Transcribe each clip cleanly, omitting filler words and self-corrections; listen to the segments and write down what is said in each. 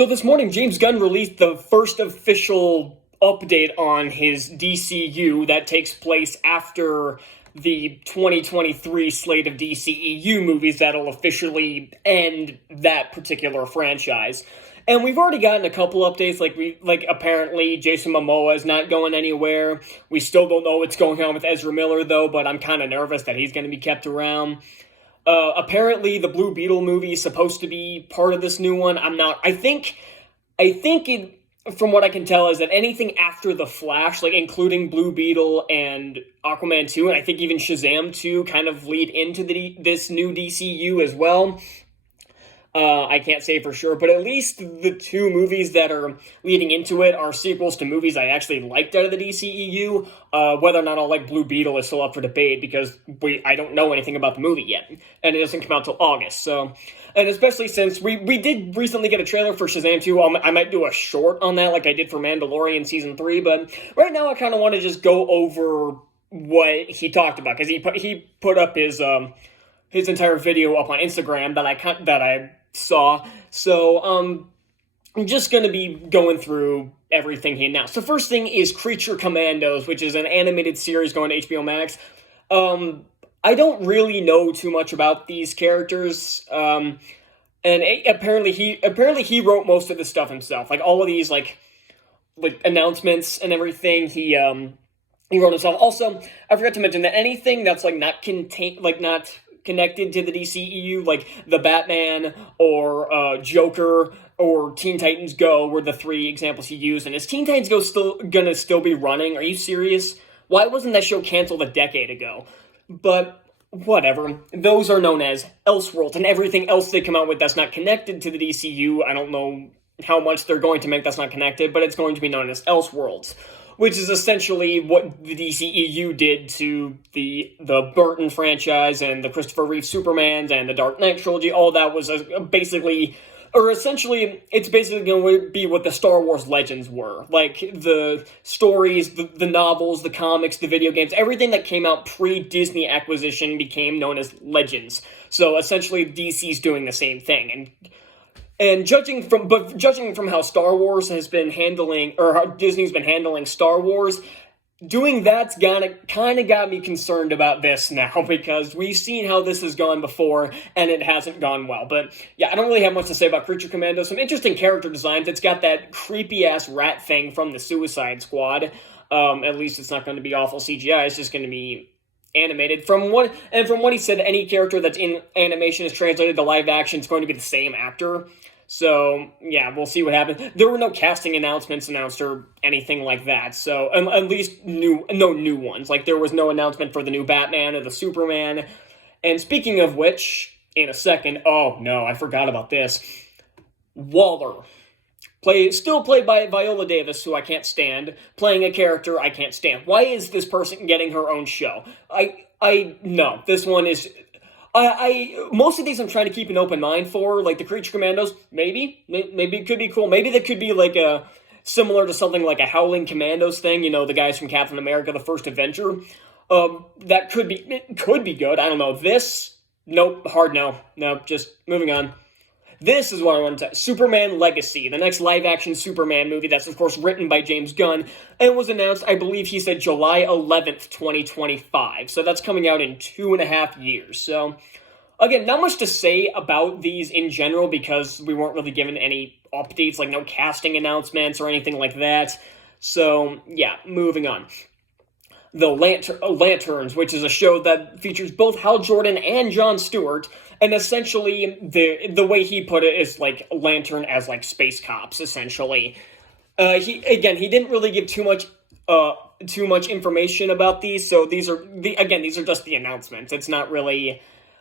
So this morning, James Gunn released the first official update on his DCU that takes place after the 2023 slate of DCEU movies that'll officially end that particular franchise. And we've already gotten a couple updates, like apparently Jason Momoa is not going anywhere. We still don't know what's going on with Ezra Miller though, but I'm kind of nervous that he's going to be kept around. Apparently the Blue Beetle movie is supposed to be part of this new one. I think it, from what I can tell, is that anything after The Flash, like including Blue Beetle and Aquaman 2, and I think even Shazam 2 kind of lead into this new DCU as well. I can't say for sure, but at least the two movies that are leading into it are sequels to movies I actually liked out of the DCEU. Whether or not I'll like Blue Beetle is still up for debate because I don't know anything about the movie yet, and it doesn't come out till August. So, and especially since we did recently get a trailer for Shazam 2, I might do a short on that like I did for Mandalorian Season 3, but right now I kind of want to just go over what he talked about, because he put up his entire video up on Instagram that I saw. So, I'm just going to be going through everything he announced. The first thing is Creature Commandos, which is an animated series going to HBO Max. I don't really know too much about these characters. And apparently he wrote most of the stuff himself. Like all of these like announcements and everything, he wrote himself. Also, I forgot to mention that anything that's not connected to the DCEU, like the Batman or Joker or Teen Titans Go were the three examples he used. And is Teen Titans Go gonna still be running? Are you serious? Why wasn't that show canceled a decade ago? But whatever. Those are known as Elseworlds, and everything else they come out with that's not connected to the DCU, I don't know how much they're going to make that's not connected, but it's going to be known as Elseworlds, which is essentially what the DCEU did to the Burton franchise and the Christopher Reeve Supermans and the Dark Knight trilogy. All that was essentially, it's basically going to be what the Star Wars Legends were. Like, the stories, the novels, the comics, the video games, everything that came out pre-Disney acquisition became known as Legends. So, essentially, DC's doing the same thing. And judging from how Star Wars has been handling, or how Disney's been handling Star Wars, doing that's kind of got me concerned about this now, because we've seen how this has gone before, and it hasn't gone well. But yeah, I don't really have much to say about Creature Commando. Some interesting character designs. It's got that creepy-ass rat thing from the Suicide Squad. At least it's not going to be awful CGI. It's just going to be animated. From what he said, any character that's in animation is translated to live action. It's going to be the same actor. So, yeah, we'll see what happens. There were no casting announcements announced or anything like that. So, at least no new ones. Like, there was no announcement for the new Batman or the Superman. And speaking of which, in a second, oh no, I forgot about this. Waller. Still played by Viola Davis, who I can't stand, playing a character I can't stand. Why is this person getting her own show? No, this one is... most of these I'm trying to keep an open mind for, like the Creature Commandos, maybe it could be cool. Maybe that could be like similar to something like a Howling Commandos thing, the guys from Captain America, the First Adventure. That could be good. I don't know. This, nope, hard no. No, just moving on. This is what I want to tell you. Superman Legacy, the next live-action Superman movie that's, of course, written by James Gunn, and was announced, I believe he said, July 11th, 2025. So that's coming out in 2.5 years. So, again, not much to say about these in general, because we weren't really given any updates, like no casting announcements or anything like that. So, yeah, moving on. The Lanterns, which is a show that features both Hal Jordan and Jon Stewart, and essentially the way he put it is like Lantern as like space cops, essentially. He didn't really give too much information about these, so these are just the announcements. It's not really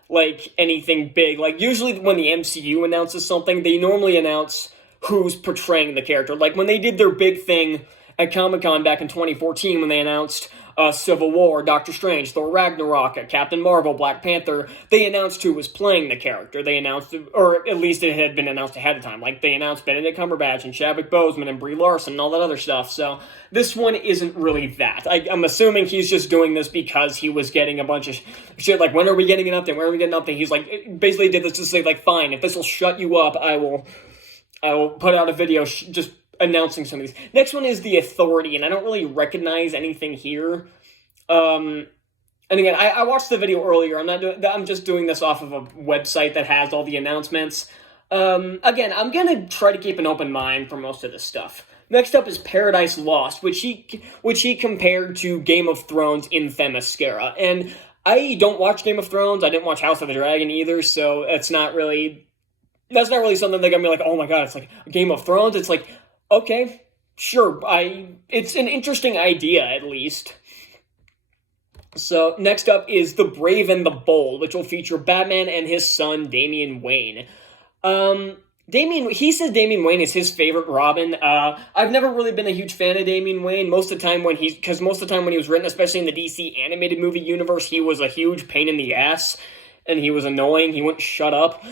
like anything big. Like usually when the MCU announces something, they normally announce who's portraying the character. Like when they did their big thing at Comic-Con back in 2014 when they announced Civil War, Doctor Strange, Thor Ragnarok, Captain Marvel, Black Panther, they announced who was playing the character. They announced, or at least it had been announced ahead of time. Like, they announced Benedict Cumberbatch and Chadwick Boseman and Brie Larson and all that other stuff. So, this one isn't really that. I'm assuming he's just doing this because he was getting a bunch of shit, like, when are we getting an update? When are we getting an update? He's like, basically did this to say, like, fine, if this will shut you up, I will I will put out a video just announcing some of these. Next one is The Authority, and I don't really recognize anything here. And again, I watched the video earlier. I'm just doing this off of a website that has all the announcements. Again, I'm gonna try to keep an open mind for most of this stuff. Next up is Paradise Lost, which he compared to Game of Thrones in Themyscira. And I don't watch Game of Thrones. I didn't watch House of the Dragon either, so that's not really something that got me like, oh my god, it's like Game of Thrones. It's like, okay, sure, it's an interesting idea at least. So next up is The Brave and the Bold, which will feature Batman and his son Damian Wayne. He says Damian Wayne is his favorite Robin. I've never really been a huge fan of Damian Wayne. Most of the time when he was written, especially in the DC animated movie universe, he was a huge pain in the ass, and he was annoying. He wouldn't shut up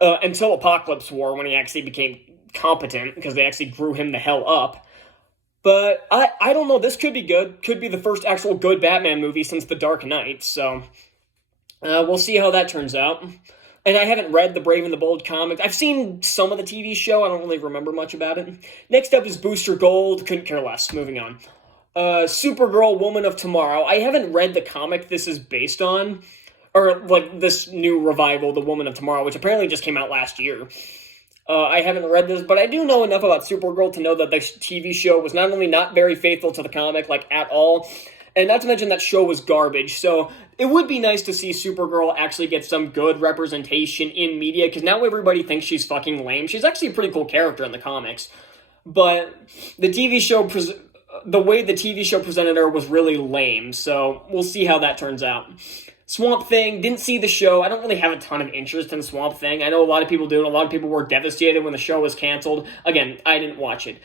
until Apocalypse War, when he actually became competent, because they actually grew him the hell up. But I don't know, this could be good. Could be the first actual good Batman movie since The Dark Knight, so we'll see how that turns out. And I haven't read the Brave and the Bold comic. I've seen some of the TV show. I don't really remember much about it. Next up is Booster Gold. Couldn't care less. Moving on. Supergirl, Woman of Tomorrow. I haven't read the comic this is based on, or like this new revival, The Woman of Tomorrow, which apparently just came out last year. I haven't read this, but I do know enough about Supergirl to know that the TV show was not only not very faithful to the comic, like, at all, and not to mention that show was garbage, so it would be nice to see Supergirl actually get some good representation in media, because now everybody thinks she's fucking lame. She's actually a pretty cool character in the comics, but the TV show, the way the TV show presented her was really lame, so we'll see how that turns out. Swamp Thing, didn't see the show. I don't really have a ton of interest in Swamp Thing. I know a lot of people do, and a lot of people were devastated when the show was canceled. Again, I didn't watch it.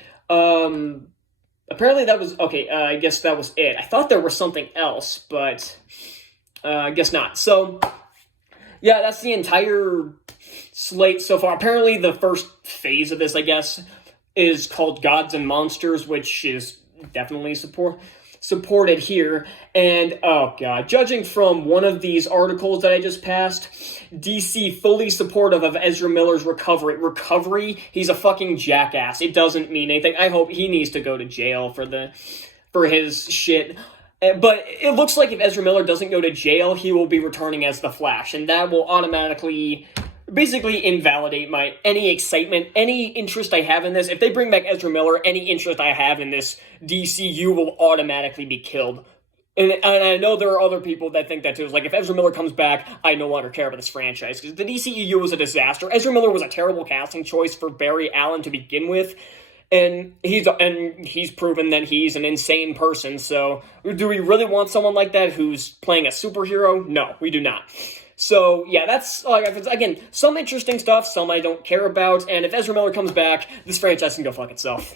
Apparently that was, okay, I guess that was it. I thought there was something else, but I guess not. So, yeah, that's the entire slate so far. Apparently the first phase of this, I guess, is called Gods and Monsters, which is definitely supported here, and oh god, judging from one of these articles that I just passed, DC fully supportive of Ezra Miller's recovery. He's a fucking jackass. It doesn't mean anything. I hope he needs to go to jail for his shit. But it looks like if Ezra Miller doesn't go to jail, he will be returning as the Flash, and that will automatically basically invalidate any excitement, any interest I have in this. If they bring back Ezra Miller, any interest I have in this DCU will automatically be killed. And I know there are other people that think that too. It's like, if Ezra Miller comes back, I no longer care about this franchise, because the DCEU was a disaster. Ezra Miller was a terrible casting choice for Barry Allen to begin with, and he's proven that he's an insane person. So do we really want someone like that who's playing a superhero? No, we do not. So, yeah, that's, again, some interesting stuff, some I don't care about, and if Ezra Miller comes back, this franchise can go fuck itself.